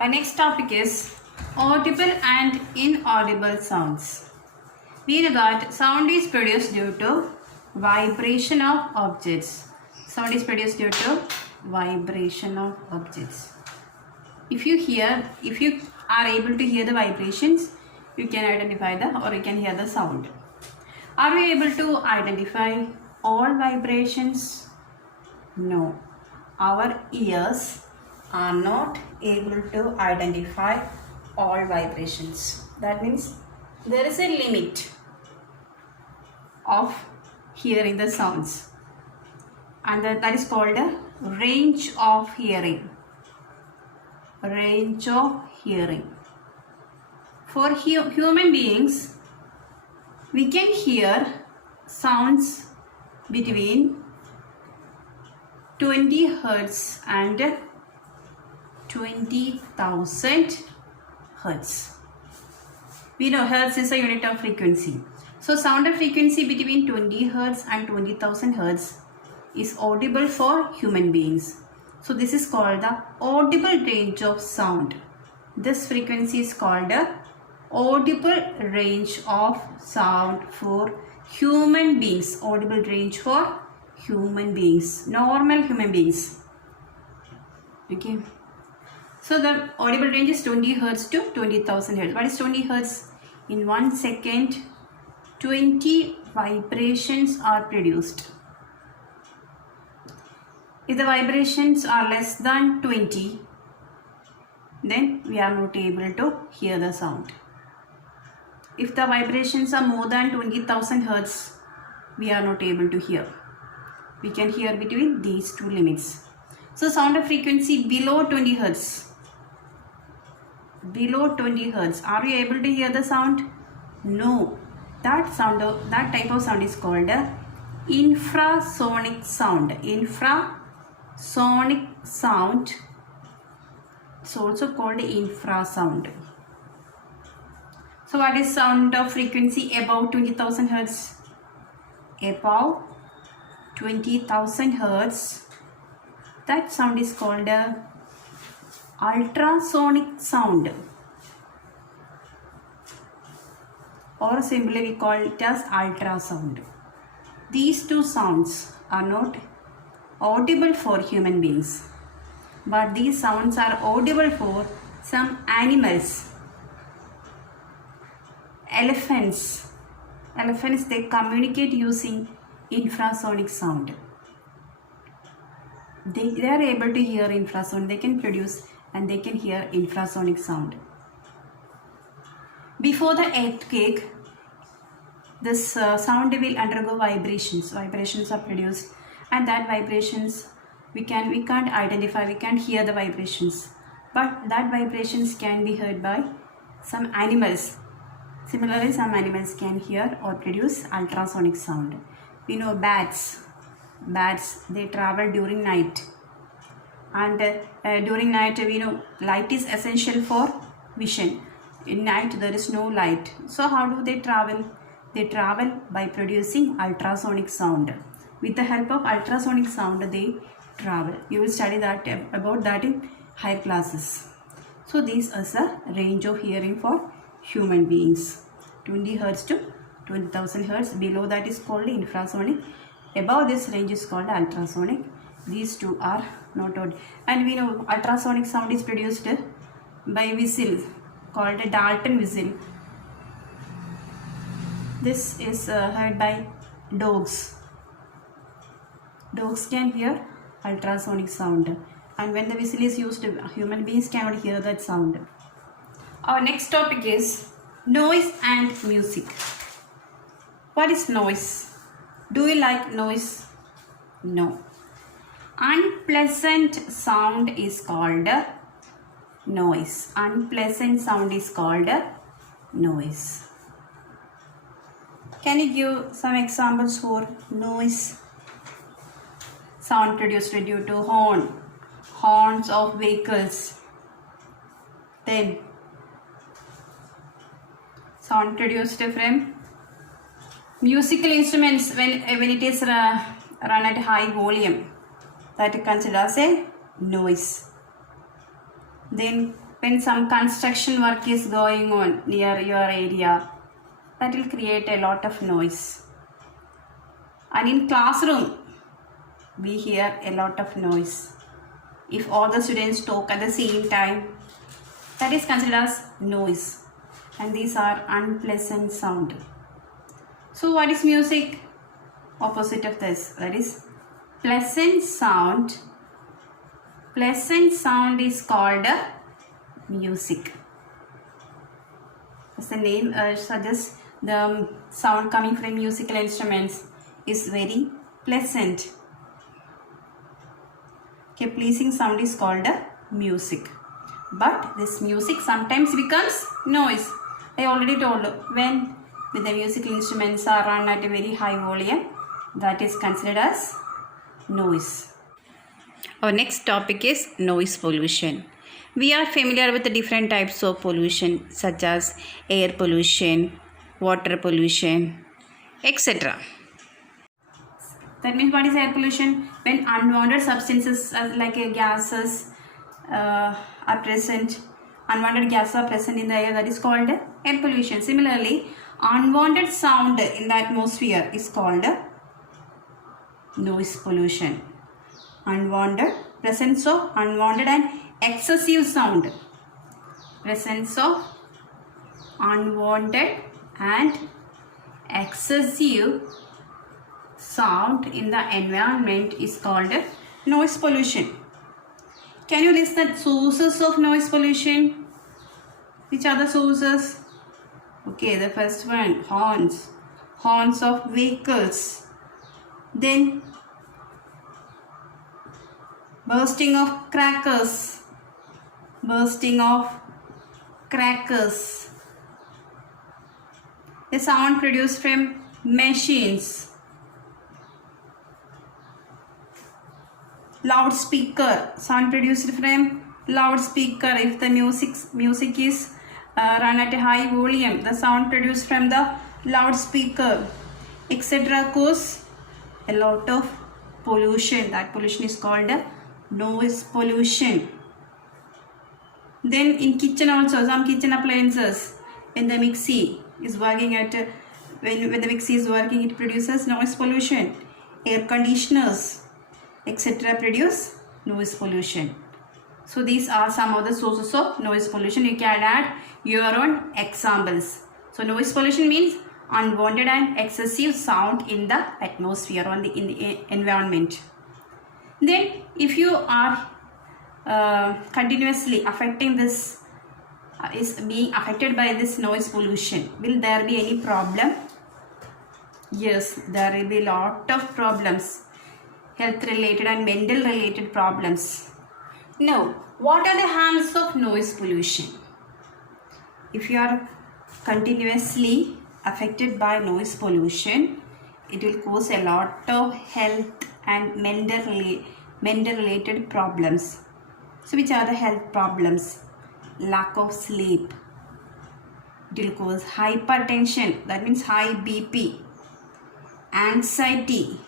Our next topic is audible and inaudible sounds. We know that sound is produced due to vibration of objects. Sound is produced due to vibration of objects. If you are able to hear the vibrations, you can identify you can hear the sound. Are we able to identify all vibrations? No. Our ears are not able to identify all vibrations. That means there is a limit of hearing the sounds, and that is called a range of hearing. Range of hearing. For human beings, we can hear sounds between 20 hertz and 20,000 hertz. We know hertz is a unit of frequency. So sound of frequency between 20 hertz and 20,000 hertz is audible for human beings. So this is called the audible range of sound. This frequency is called the audible range of sound for human beings. Audible range for human beings, normal human beings. Okay. So the audible range is 20 hertz to 20,000 hertz. What is 20 hertz? In 1 second, 20 vibrations are produced. If the vibrations are less than 20, then we are not able to hear the sound. If the vibrations are more than 20,000 hertz, we are not able to hear. We can hear between these two limits. So sound of frequency below 20 hertz. Below 20 hertz. Are you able to hear the sound? No. That type of sound is called infrasonic sound. Infrasonic sound. It's also called infrasound. So what is sound of frequency above 20,000 hertz? Above 20,000 hertz. That sound is called ultrasonic sound, or simply we call it as ultrasound. These two sounds are not audible for human beings, but these sounds are audible for some animals. Elephants, they communicate using infrasonic sound. They are able to hear infrasound. They can produce and they can hear infrasonic sound. Before the earthquake, this sound will undergo vibrations. Vibrations are produced, and that vibrations we can't identify. We can't hear the vibrations, but that vibrations can be heard by some animals. Similarly, some animals can hear or produce ultrasonic sound. We know bats, they travel during night, and during night we know light is essential for vision. In night there is no light, so how do they travel? They travel by producing ultrasonic sound. With the help of ultrasonic sound they travel. You will study about that in higher classes. So this is a range of hearing for human beings. 20 hertz to 20,000 hertz. Below that is called infrasonic. Above this range is called ultrasonic. These two are not audible. And we know ultrasonic sound is produced by whistle called a Dalton whistle. This is heard by dogs. Dogs can hear ultrasonic sound, and when the whistle is used, human beings cannot hear that sound. Our next topic is noise and music. What is noise? Do you like noise? No. Unpleasant sound is called noise. Unpleasant sound is called noise. Can you give some examples for noise? Sound produced due to horns of vehicles. Then sound produced from musical instruments when it is run at high volume. That is considered as a noise. Then when some construction work is going on near your area, that will create a lot of noise. And in classroom, we hear a lot of noise. If all the students talk at the same time, that is considered as noise. And these are unpleasant sound. So what is music? Opposite of this, that is pleasant sound. Pleasant sound is called music. As the name suggests, the sound coming from musical instruments is very pleasant. Okay, pleasing sound is called music. But this music sometimes becomes noise. I already told you, when the musical instruments are run at a very high volume, that is considered as noise. Our next topic is noise pollution. We are familiar with the different types of pollution such as air pollution, water pollution, etc. That means what is air pollution? When unwanted substances like gases are present, unwanted gases are present in the air, that is called air pollution. Similarly, unwanted sound in the atmosphere is called noise pollution. Presence of unwanted and excessive sound. Presence of unwanted and excessive sound in the environment is called noise pollution. Can you list the sources of noise pollution? Which are the sources? Okay, the first one, horns. Horns of vehicles. Then bursting of crackers. Bursting of crackers. The sound produced from machines. Loudspeaker. Sound produced from loudspeaker. If the music is run at a high volume, the sound produced from the loudspeaker, etc. cause a lot of pollution. That pollution is called noise pollution. Then in kitchen also, some kitchen appliances, when the mixie is working at when the mixie is working, it produces noise pollution. Air conditioners, etc. produce noise pollution. So these are some of the sources of noise pollution. You can add your own examples. So noise pollution means unwanted and excessive sound in the atmosphere or in the environment. Then if you are continuously affecting this, is being affected by this noise pollution, will there be any problem? Yes, there will be a lot of problems, health related and mental related problems. Now, what are the harms of noise pollution? If you are continuously affected by noise pollution, it will cause a lot of health and mental related problems. So which are the health problems? Lack of sleep. It will cause hypertension, that means high BP, anxiety,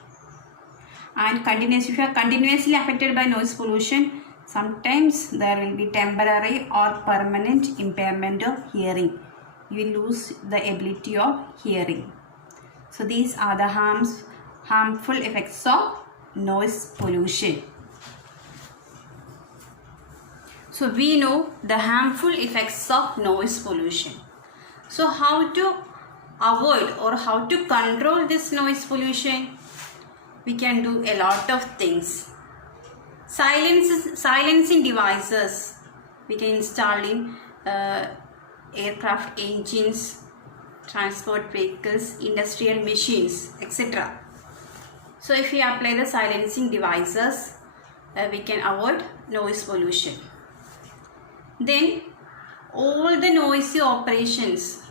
and if you are continuously affected by noise pollution, sometimes there will be temporary or permanent impairment of hearing. You will lose the ability of hearing. So these are the harmful effects of noise pollution. So we know the harmful effects of noise pollution. So how to avoid or how to control this noise pollution? We can do a lot of things. Silencing devices we can install in aircraft engines, transport vehicles, industrial machines, etc. So if we apply the silencing devices, we can avoid noise pollution. Then all the noisy operations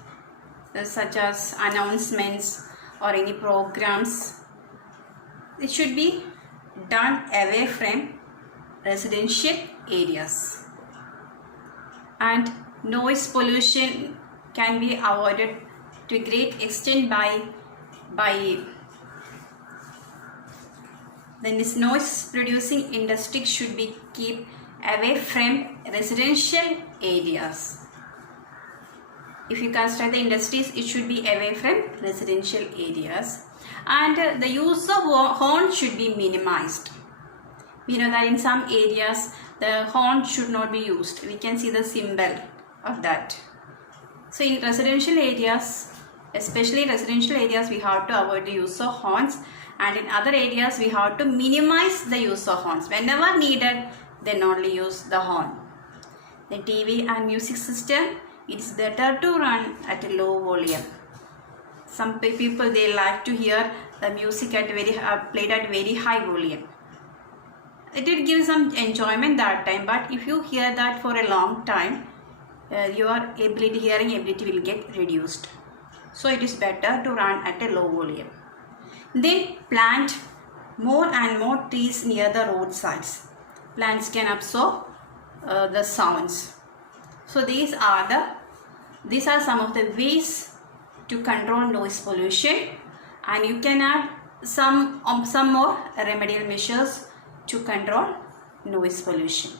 such as announcements or any programs, it should be done away from residential areas. And noise pollution can be avoided to a great extent by then this noise producing industry should be kept away from residential areas. If you construct the industries, it should be away from residential areas, and the use of horn should be minimized. We know that in some areas the horn should not be used. We can see the symbol of that. So in residential areas, especially residential areas, we have to avoid the use of horns, and in other areas we have to minimize the use of horns. Whenever needed, then only use the horn. The TV and music system, it's better to run at a low volume. Some people, they like to hear the music at played at very high volume. It will give some enjoyment that time, but if you hear that for a long time, your hearing ability will get reduced. So it is better to run at a low volume. Then plant more and more trees near the roadsides. Plants can absorb the sounds. So these are some of the ways to control noise pollution, and you can add some more remedial measures to control noise pollution.